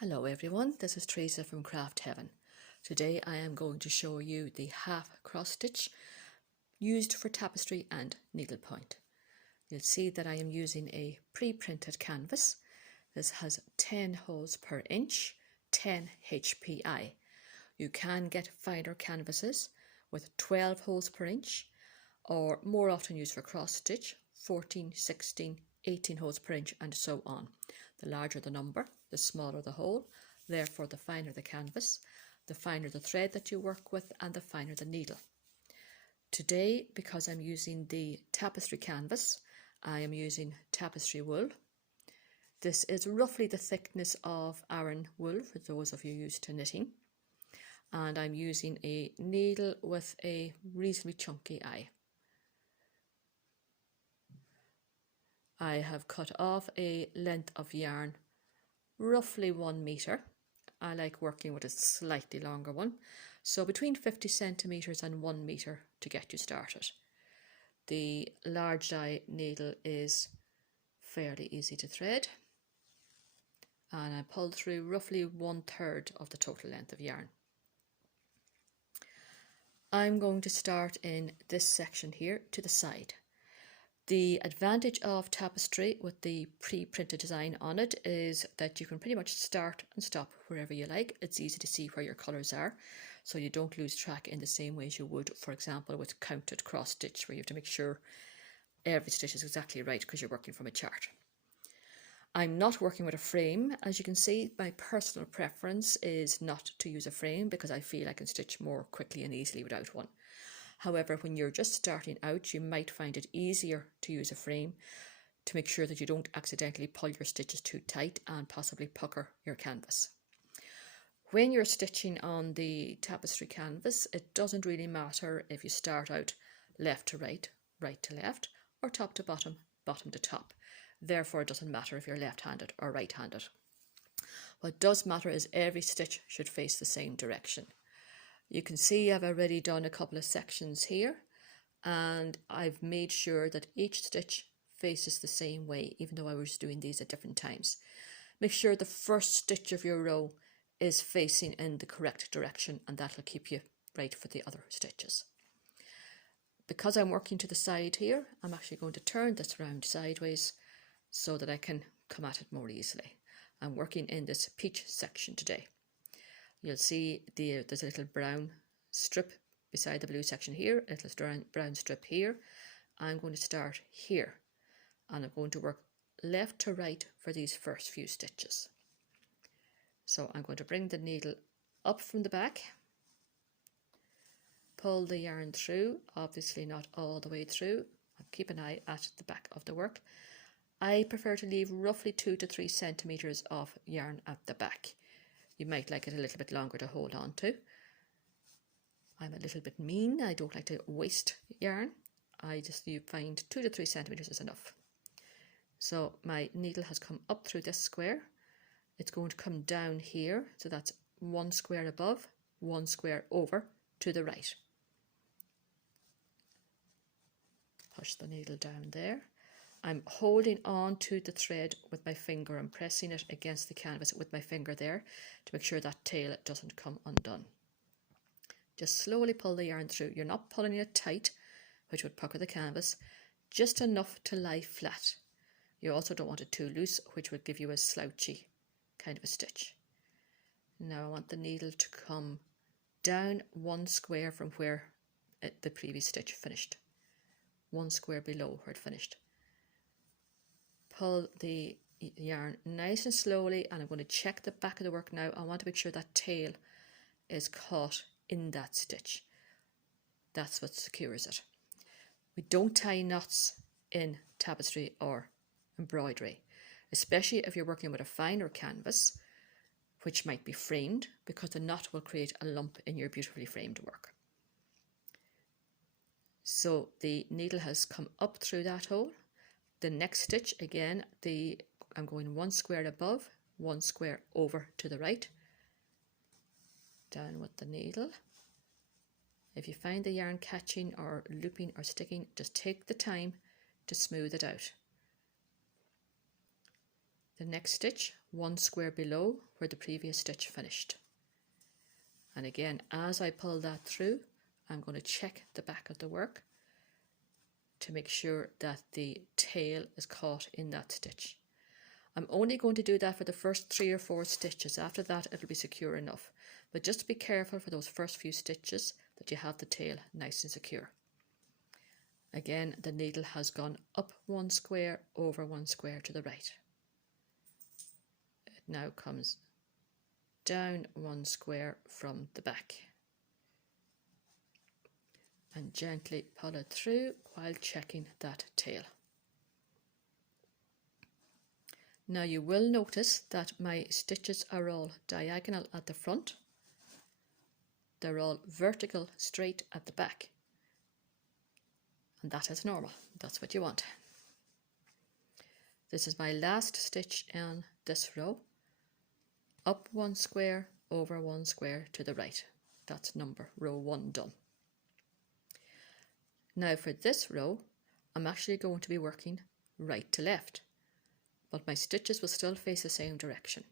Hello everyone, this is Teresa from Craft Heaven. Today I am going to show you the half cross stitch used for tapestry and needlepoint. You'll see that I am using a pre-printed canvas. This has 10 holes per inch, 10 HPI. You can get finer canvases with 12 holes per inch, or more often used for cross stitch, 14, 16, 18 holes per inch and so on. The larger the number, the smaller the hole, therefore the finer the canvas, the finer the thread that you work with and the finer the needle. Today, because I'm using the tapestry canvas, I am using tapestry wool. This is roughly the thickness of Aran wool for those of you used to knitting. And I'm using a needle with a reasonably chunky eye. I have cut off a length of yarn, roughly 1 metre. I like working with a slightly longer one, so between 50 centimetres and 1 metre to get you started. The large eye needle is fairly easy to thread, and I pulled through roughly 1/3 of the total length of yarn. I'm going to start in this section here to the side. The advantage of tapestry with the pre-printed design on it is that you can pretty much start and stop wherever you like. It's easy to see where your colours are, so you don't lose track in the same way as you would, for example, with counted cross stitch, where you have to make sure every stitch is exactly right because you're working from a chart. I'm not working with a frame. As you can see, my personal preference is not to use a frame because I feel I can stitch more quickly and easily without one. However, when you're just starting out, you might find it easier to use a frame to make sure that you don't accidentally pull your stitches too tight and possibly pucker your canvas. When you're stitching on the tapestry canvas, it doesn't really matter if you start out left to right, right to left, or top to bottom, bottom to top. Therefore, it doesn't matter if you're left-handed or right-handed. What does matter is every stitch should face the same direction. You can see I've already done a couple of sections here, and I've made sure that each stitch faces the same way, even though I was doing these at different times. Make sure the first stitch of your row is facing in the correct direction, and that'll keep you right for the other stitches. Because I'm working to the side here, I'm actually going to turn this round sideways so that I can come at it more easily. I'm working in this peach section today. You'll see there's a little brown strip beside the blue section here, a little brown strip here. I'm going to start here, and I'm going to work left to right for these first few stitches. So I'm going to bring the needle up from the back, pull the yarn through, obviously not all the way through, keep an eye at the back of the work. I prefer to leave roughly 2 to 3 centimetres of yarn at the back. You might like it a little bit longer to hold on to. I'm a little bit mean. I don't like to waste yarn. You find 2 to 3 centimetres is enough. So my needle has come up through this square. It's going to come down here. So that's 1 square above, 1 square over to the right. Push the needle down there. I'm holding on to the thread with my finger and pressing it against the canvas with my finger there to make sure that tail doesn't come undone. Just slowly pull the yarn through. You're not pulling it tight, which would pucker the canvas, just enough to lie flat. You also don't want it too loose, which would give you a slouchy kind of a stitch. Now I want the needle to come down 1 square from where the previous stitch finished. 1 square below where it finished. Pull the yarn nice and slowly, and I'm going to check the back of the work now. I want to make sure that tail is caught in that stitch. That's what secures it. We don't tie knots in tapestry or embroidery, especially if you're working with a finer canvas, which might be framed, because the knot will create a lump in your beautifully framed work. So the needle has come up through that hole. The next stitch, again, I'm going 1 square above, 1 square over to the right. Down with the needle. If you find the yarn catching or looping or sticking, just take the time to smooth it out. the next stitch 1 square below where the previous stitch finished. And again, as I pull that through, I'm going to check the back of the work to make sure that the tail is caught in that stitch. I'm only going to do that for the first 3 or 4 stitches. After that, it'll be secure enough. But just be careful for those first few stitches that you have the tail nice and secure. Again, the needle has gone up 1 square, over 1 square to the right. It now comes down 1 square from the back. And gently pull it through while checking that tail. Now you will notice that my stitches are all diagonal at the front. They're all vertical straight at the back. And that is normal. That's what you want. This is my last stitch in this row. Up 1 square, over 1 square to the right. That's row 1 done. Now for this row, I'm actually going to be working right to left, but my stitches will still face the same direction.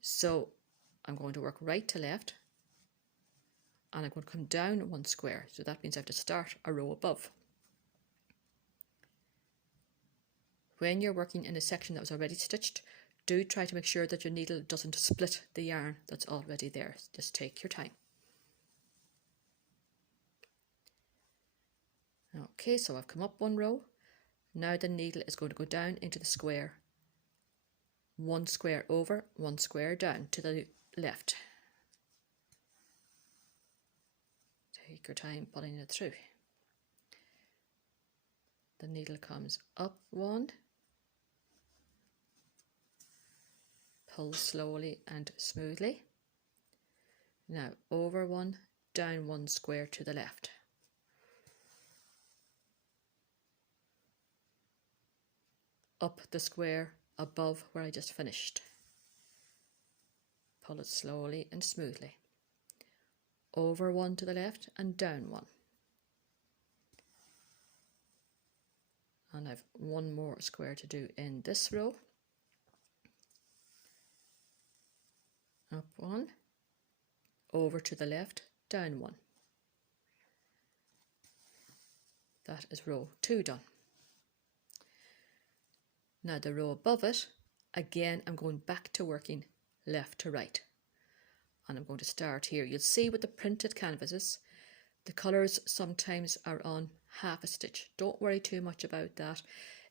So I'm going to work right to left, and I'm going to come down 1 square. So that means I have to start a row above. When you're working in a section that was already stitched, do try to make sure that your needle doesn't split the yarn that's already there. Just take your time. Okay, so I've come up 1 row. Now the needle is going to go down into the square. 1 square over, 1 square down to the left. Take your time pulling it through. The needle comes up 1, pull slowly and smoothly. Now over 1, down 1 square to the left. Up the square above where I just finished. Pull it slowly and smoothly. Over 1 to the left and down 1. And I've 1 more square to do in this row. Up 1, over to the left, down 1. That is row 2 done. Now the row above it, again I'm going back to working left to right. And I'm going to start here. You'll see with the printed canvases, the colours sometimes are on half a stitch. Don't worry too much about that.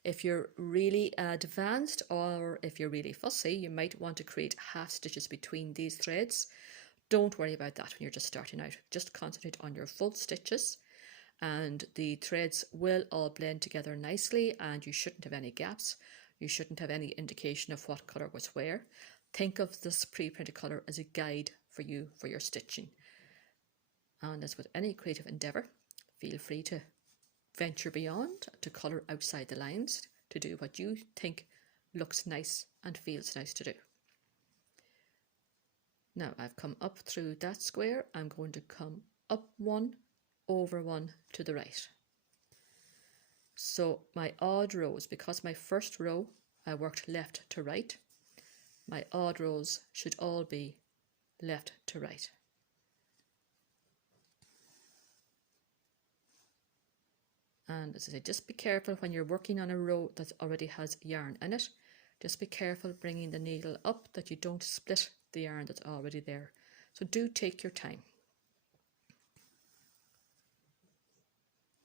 If you're really advanced or if you're really fussy, you might want to create half stitches between these threads. Don't worry about that when you're just starting out. Just concentrate on your full stitches and the threads will all blend together nicely and you shouldn't have any gaps. You shouldn't have any indication of what colour was where. Think of this pre-printed colour as a guide for you for your stitching. And as with any creative endeavour, feel free to venture beyond, to colour outside the lines, to do what you think looks nice and feels nice to do. Now I've come up through that square, I'm going to come up 1, over 1 to the right. So my odd rows, because my first row I worked left to right, my odd rows should all be left to right. And as I say, just be careful when you're working on a row that already has yarn in it. Just be careful bringing the needle up that you don't split the yarn that's already there. So do take your time.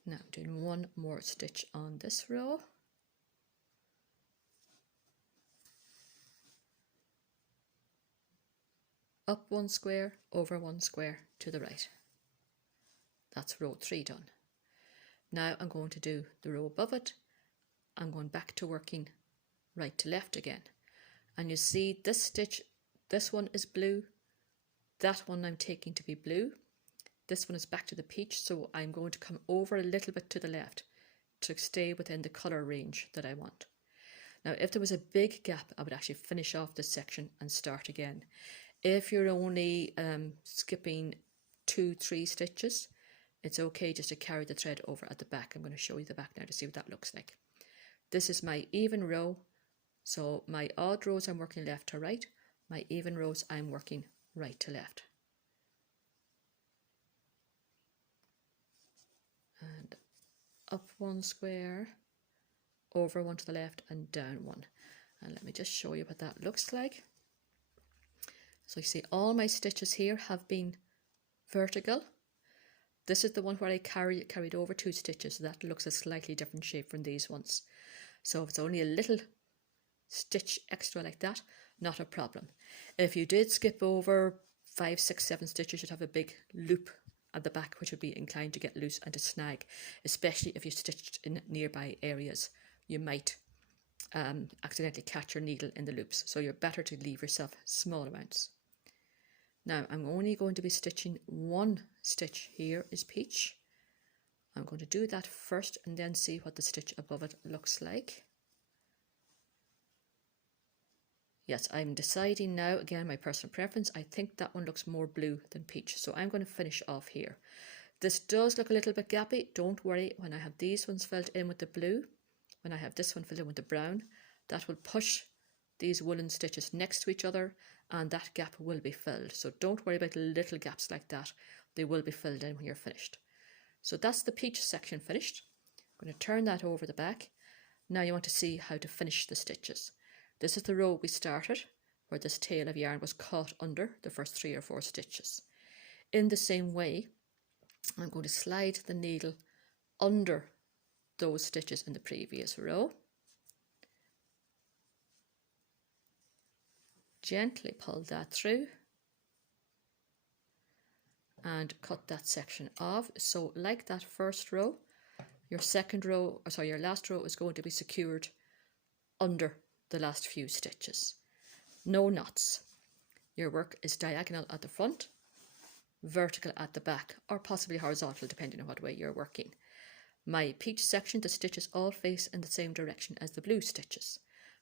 Now I'm doing 1 more stitch on this row. Up 1 square, over 1 square to the right. That's row 3 done. Now I'm going to do the row above it. I'm going back to working right to left again. And you see this stitch, this one is blue. That one I'm taking to be blue. This one is back to the peach, so I'm going to come over a little bit to the left to stay within the colour range that I want. Now, if there was a big gap, I would actually finish off this section and start again. If you're only skipping 2-3 stitches, it's okay just to carry the thread over at the back. I'm going to show you the back now to see what that looks like. This is my even row. So my odd rows I'm working left to right, my even rows I'm working right to left. And up one square, over one to the left and down one. And let me just show you what that looks like. So you see all my stitches here have been vertical. This is the one where I carried over 2 stitches, so that looks a slightly different shape from these ones. So if it's only a little stitch extra like that, not a problem. If you did skip over 5, 6, 7 stitches, you'd have a big loop at the back which would be inclined to get loose and to snag, especially if you stitched in nearby areas. You might accidentally catch your needle in the loops, so you're better to leave yourself small amounts. Now I'm only going to be stitching 1 stitch here is peach. I'm going to do that first and then see what the stitch above it looks like. Yes, I'm deciding now, again my personal preference, I think that one looks more blue than peach, so I'm going to finish off here. This does look a little bit gappy, don't worry, when I have these ones filled in with the blue, when I have this one filled in with the brown, that will push these woolen stitches next to each other and that gap will be filled. So don't worry about little gaps like that, they will be filled in when you're finished. So that's the peach section finished. I'm going to turn that over the back. Now you want to see how to finish the stitches. This is the row we started, where this tail of yarn was caught under the first 3 or 4 stitches. In the same way, I'm going to slide the needle under those stitches in the previous row. Gently pull that through and cut that section off. So like that first row, your last row is going to be secured under the last few stitches. No knots. Your work is diagonal at the front, vertical at the back, or possibly horizontal depending on what way you're working. My peach section, the stitches all face in the same direction as the blue stitches.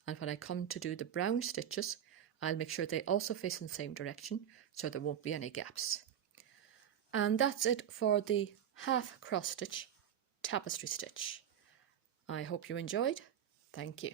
And when I come to do the brown stitches, I'll make sure they also face in the same direction so there won't be any gaps. And that's it for the half cross stitch tapestry stitch. I hope you enjoyed. Thank you.